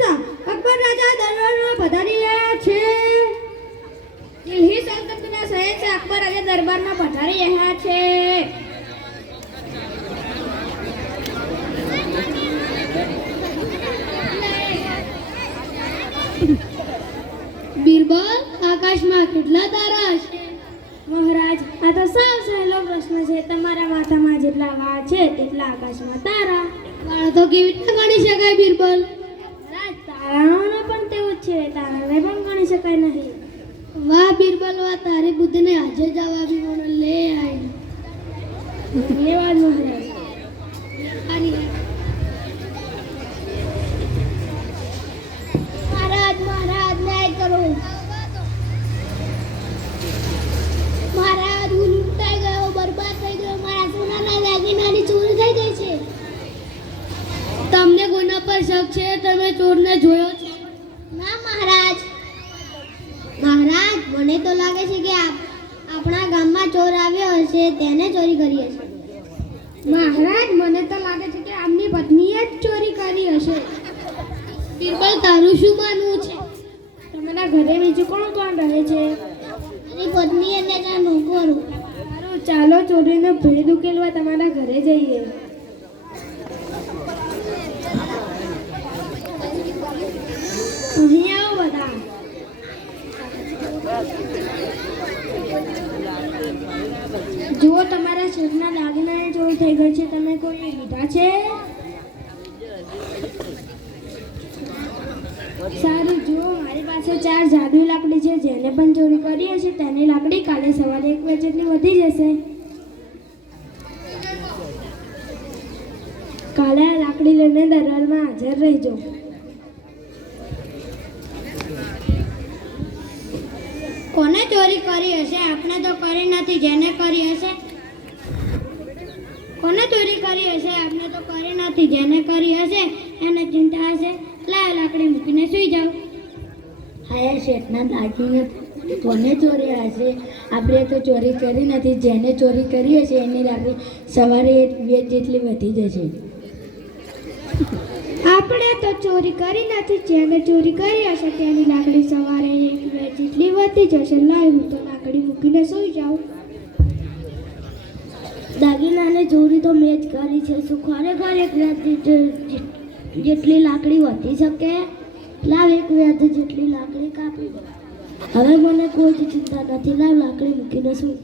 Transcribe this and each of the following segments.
શહેનશાહ અકબર રાજા દરબારમાં પધારી રહ્યા છે. દિલ્હી સલ્તનતના શહેનશાહ અકબર રાજા દરબારમાં પધારી રહ્યા છે. બીરબલ, આકાશમાં કેટલા તારા છે? મહારાજ, આ તો સાવ સહેલો પ્રશ્ન છે. તમારા માથામાં જેટલા વાળ છે તેટલા આકાશમાં તારા. વાળ તો કેવી રીતે ગણી શકાય બીરબલ? મહારાજ, તારાઓનો પણ તેવું જ છે. તારાને પણ ગણી શકાય નહીં. વાહ બીરબલ વાહ, તારી બુદ્ધિને આજે જ આવી મને લે આવી. ધન્યવાદ મહારાજ. મહારાજ મહારાજ ન્યાય કરો. મહારાજ, હું લૂંટાઈ ગયો, બરબાદ થઈ ગયો. મારા સોનાના દાગીનાની ચોરી થઈ ગઈ છે. તમને કોના પર શક છે? તમે ચોરને જોયો છે? ના મહારાજ. મહારાજ, મને તો લાગે છે કે આપણા ગામમાં ચોર આવ્યો હશે, તેને ચોરી કરી હશે. મહારાજ, મને તો લાગે છે કે આમની પત્નીએ જ ચોરી કરી હશે. બીરબલ, તારું શું માનવું છે? તમારા ઘરે બીજું કોણ કોણ રહે છે? મારી પત્ની અને તેના નોકરો. સારું, ચાલો ચોરીનો ભેદ ઉકેલવા તમારા ઘરે જઈએ. અહીં આવો બધા. જુઓ, તમારા શેઠના દાગીનાની ચોરી થઈ ગઈ છે. તમે કોઈ લીધા છે? સારું, જુઓ, મારી પાસે 4 જાદુઈ લાકડી છે. જેને પણ ચોરી કરી હશે તેની લાકડી કાલે સવારે 1 વાગે જેટલી વધી જશે. કાલે આ લાકડી લઈને દરબારમાં હાજર રહેજો. કોને ચોરી કરી હશે? આપણે તો કરી નથી. જેને કરી હશે? કોને ચોરી કરી હશે? આપણે તો કરી નથી. જેને કરી હશે એને ચિંતા હશે. લાવ લાકડી મૂકીને સૂઈ જાઓ. હાયા શેઠના દાગીને કોને ચોર્યા હશે? આપણે તો ચોરી કરી નથી. જેને ચોરી કરી હશે એની લાકડી સવારે 1 જેટલી વધી જશે. આપણે તો ચોરી કરી નથી. જેને ચોરી કરી હશે તેની લાકડી સવારે 1 જેટલી વધી જશે. લાવ, હું તો લાકડી મૂકીને સૂઈ જાઉં. દાગીનાને ચોરી તો મેં જ કરી છે. શું ખરેખર 1 જેટલી લાકડી વધી શકે? લાવ, 1 જેટલી લાકડી કાપી દો. હવે મને કોઈ જ ચિંતા નથી. લાવ, લાકડી મૂકીને શું.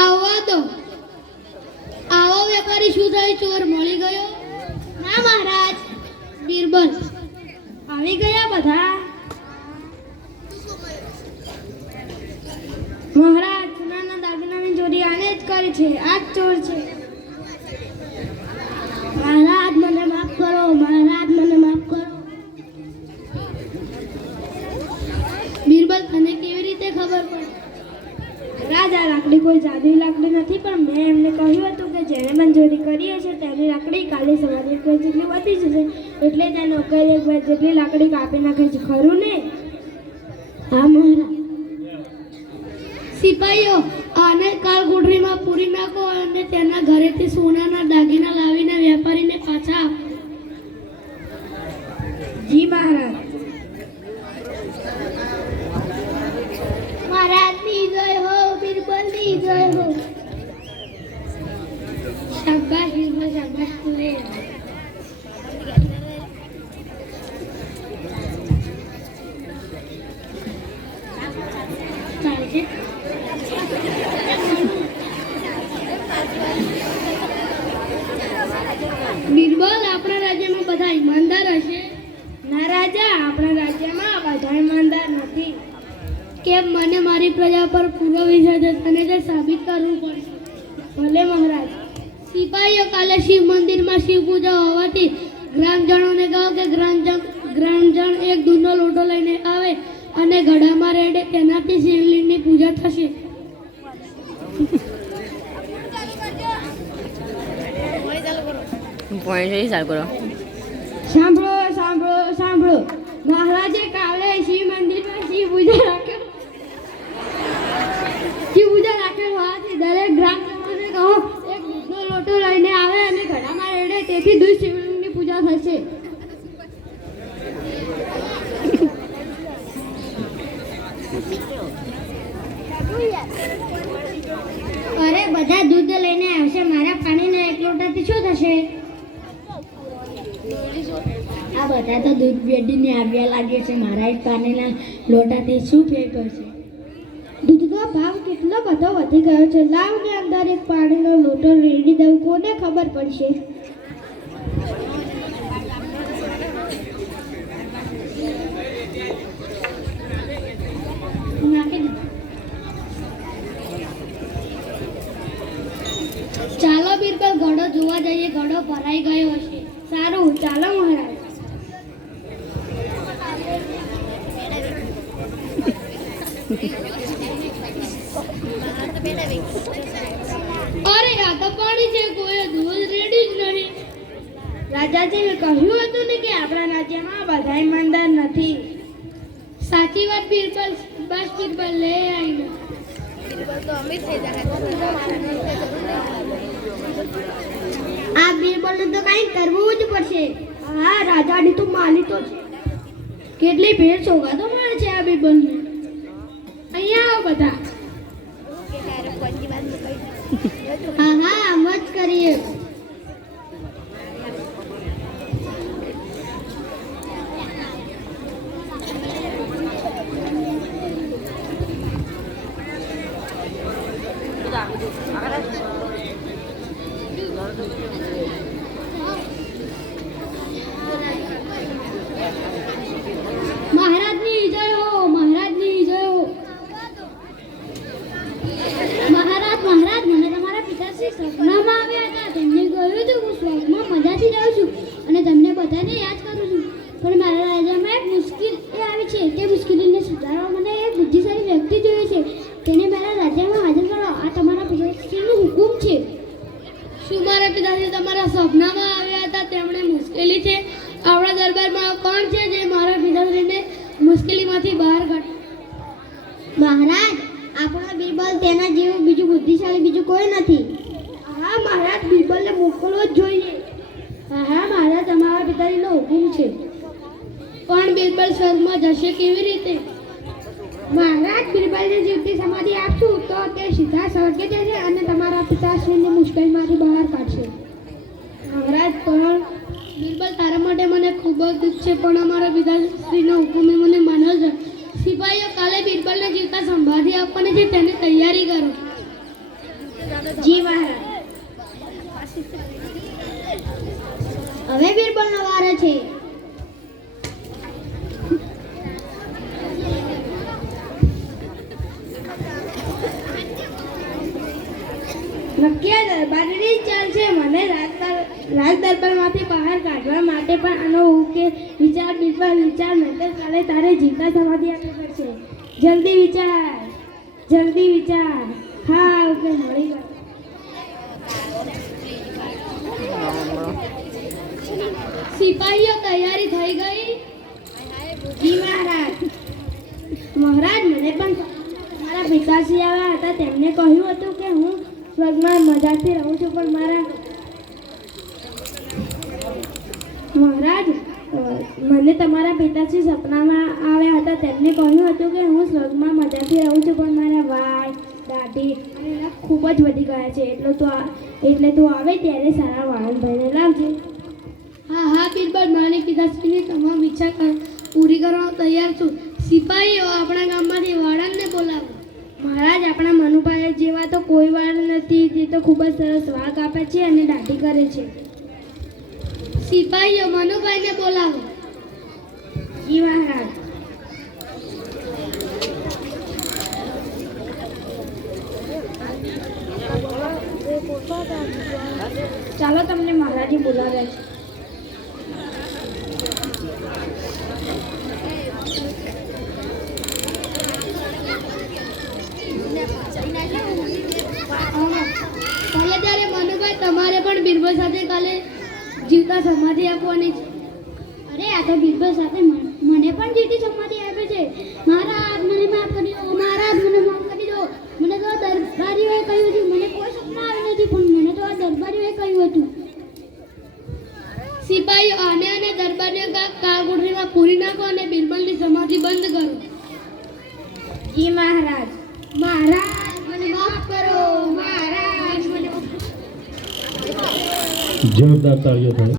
આવવા દો. આવો વેપારી, શું થાય? ચોર મળી ગયો? ના મહારાજ. બીરબલ, આવી ગયા બધા? મહારાજ, સોનાના દાગીનાની ચોરી આને જ કરી છે. આ જ ચોર છે. મહારાજ, મને માફ કરો. મહારાજ, મને માફ કરો. બીરબલ, તને કેવી રીતે ખબર પડી? મહારાજ, આ લાકડી કોઈ જાદુઈ લાકડી નથી, પણ મેં એમને કહ્યું હતું કે જેને પણ ચોરી કરી હશે તેની લાકડી કાલે સવારે 1 વાગે જેટલી વધી જશે. એટલે તેને અકાલે 1 વાગે જેટલી લાકડી કાપી નાખે છે. ખરું ને? હા મહારાજ. સિપાહીઓ, આને કાળગોઠરીમાં પૂરી નાખો અને તેના ઘરેથી સોનાના દાગીના લાવીને વેપારીને પાછા આપો. જી મહારાજ. મહારાજની જય હો, બીરબલની જય હો. શાબાશ બીરબલ, શાબાશ. તું એ ચાલશે. બીરબલ, આપણા રાજ્યમાં બધા ઈમાનદાર હશે? ના રાજા, આપણા રાજ્યમાં બધા ઈમાનદાર નથી. કેમ? મને મારી પ્રજા પર પૂરો વિશ્વાસ છે. તને તે સાબિત કરવું પડશે. ભલે મહારાજ. સિપાહીઓ, કાલે શિવ મંદિરમાં શિવ પૂજા હોવાથી ગ્રામજનોને કહો કે ગ્રામજન એક દૂધનો લોટો લઈને આવે અને ઘડામાં રેડે. તેનાથી શિવલિંગની પૂજા થશે. પોઈન્ટ ચાલુ કરો. સાંભળો સાંભળો સાંભળો. મહારાજે કાલે શિવ મંદિરમાં શિવ પૂજા રાખેલ હોવાથી દરેક ગ્રામજનોને કહો એક દૂધનો લોટો લઈને આવે અને ઘડામાં રેડે, તેથી દૂધ શિવલિંગની પૂજા થશે. અરે બધા દૂધ લઈને આવશે, મારા પાણીના એક લોટાથી શું થશે? આ બધા તો દૂધ બેડીને આવ્યા લાગે છે, મારા એક પાણીના લોટાથી શું ફેર કરશે? દૂધનો ભાવ કેટલો બધો વધી ગયો છે. લાવ ને અંદર એક પાણીનો લોટો રેડી દઉં, કોને ખબર પડશે? ચાલો બિરબલ, ઘડો જોવા જઈએ. ઘડો ભરાઈ ગયો હશે. સારું, ચાલો મહારાજ. અરે આ તો પાણી છે, કોઈ દૂધ રેડી જ નહીં. રાજાજીએ કહ્યું હતું ને કે આપણા રાજ્યમાં બધા ઈમાનદાર નથી. સાચી વાત બિરબલ. બસ બિરબલ લે આવીને. આ બિરબલને તો કંઈક કરવું જ પડશે. હા, રાજાની તો માલી તો છે. કેટલી ભેળ સોગાદો મળે છે આ બિરબલને. અહીંયા આવો બધા. હા હા, આમ જ કરીએ. મહારાજની જય હો, મહારાજની જય હો. મહારાજ મહારાજ, મને તમારા પિતાશ્રી સપનામાં આવ્યા હતા. તેમને કહ્યું હતું હું સ્વર્ગમાં મજાથી જાઉં છું અને તમને બધાને યાદ કરું છું. પણ મારા રાજ્યમાં એક મુશ્કેલી આવી છે. તે મુશ્કેલીને સુધારવા મને એક બુદ્ધિશાળી વ્યક્તિ જોઈએ છે. તેને મારા રાજ્યમાં હાજર કરો. આ તમારા પિતાશ્રીનો હુકુમ છે. શું મારા પિતાશ્રી તમારા સપનામાં આવ્યા હતા? તેમણે મુશ્કેલી છે. આપણા દરબારમાં કોણ છે જે મારા પિતાશ્રીને મુશ્કેલીમાંથી બહાર કાઢે? મહારાજ, આપણો બિરબલ તેના જેવું બીજું બુદ્ધિશાળી બીજું કોઈ નથી. હા મહારાજ, બિરબલને મોકલવો જ જોઈએ. હા મહારાજ, તમારા પિતાજીનો હુકુમ છે. પણ બિરબલ સ્વર્ગમાં જશે કેવી રીતે? મહારાજ, બિરબલને જીવતી સમાધિ આપશું તો તે સીધા સ્વર્ગે જશે અને તમારા પિતાશ્રીને મુશ્કેલીમાંથી બહાર કાઢશે. મહારાજ, પણ બિરબલ, તારા માટે મને ખૂબ જ દુઃખ છે, પણ અમારા પિતાશ્રીનો હુકમ એ મને માનવો જ. સિપાહીઓ, કાલે બિરબલને જીવતા સમાધિ આપવાની છે, તેની તૈયારી કરો. જી મહારાજ. હવે બિરબલનો વારો છે. નક્કી દરબારની ચાલ છે. મને રાજ દરબારમાંથી બહાર કાઢવા માટે પણ આનો વિચાર બિરબલ વિચાર નહીતર કાલે તારે જીવતા સમાધિ આપવી પડશે. જલ્દી વિચાર, જલ્દી વિચાર. હા, ઓકે, મળી ગયો. સિપાહીઓ, તૈયારી થઈ ગઈ? જી મહારાજ. મહારાજ, મને પણ મારા પિતાશ્રી આવ્યા હતા. તેમને કહ્યું હતું કે હું સ્વર્ગમાં મજાથી રહું છું, પણ મહારાજ, મને તમારા પિતાશ્રી સપનામાં આવ્યા હતા. તેમને કહ્યું હતું કે હું સ્વર્ગમાં મજાથી રહું છું, પણ મારા વાળ, દાઢી અને નખ ખૂબ જ વધી ગયા છે. એટલે તું આવે ત્યારે સારા વાળંદભાઈને લાવજે. હા હા બિરબલ, મારી પિતાશ્રીની તમામ ઈચ્છા પૂરી કરવા તૈયાર છું. સિપાહીઓ, આપણા ગામમાંથી વાળંદને બોલાવો. મહારાજ, આપણા મનુભાઈ જેવા તો કોઈ વાળ નથી. તે તો ખૂબ જ સરસ વાળ કાપે છે અને દાઢી કરે છે. સિપાહીઓ, મનુભાઈને બોલાવો. જી મહારાજ. ચાલો, તમને મહારાજે બોલાવ્યા છે. ભલે ત્યારે મનુભાઈ, તમારે પણ બિરબલ સાથે કાલે જીવતા સમાધિ આપવાની છે. અરે આ તો બિરબલ સાથે મને પણ જીવતી સમાધિ આપે છે. મહારાજ મને માફ કરી દો, મહારાજ મને માફ કરી દો. મને તો આ દરબારીઓએ કહ્યું હતું, મને કોઈ સપના આવ્યું નથી, પણ મને તો આ દરબારીઓએ કહ્યું હતું. સિપાહીઓ આને અને દરબારીઓ કાળગુઠરીમાં પૂરી નાખો અને બિરબલની સમાધિ બંધ કરો. જી મહારાજ. મહારાજ મને માફ કરો, મહારાજ મને જોરદાર તાળીઓ થાય.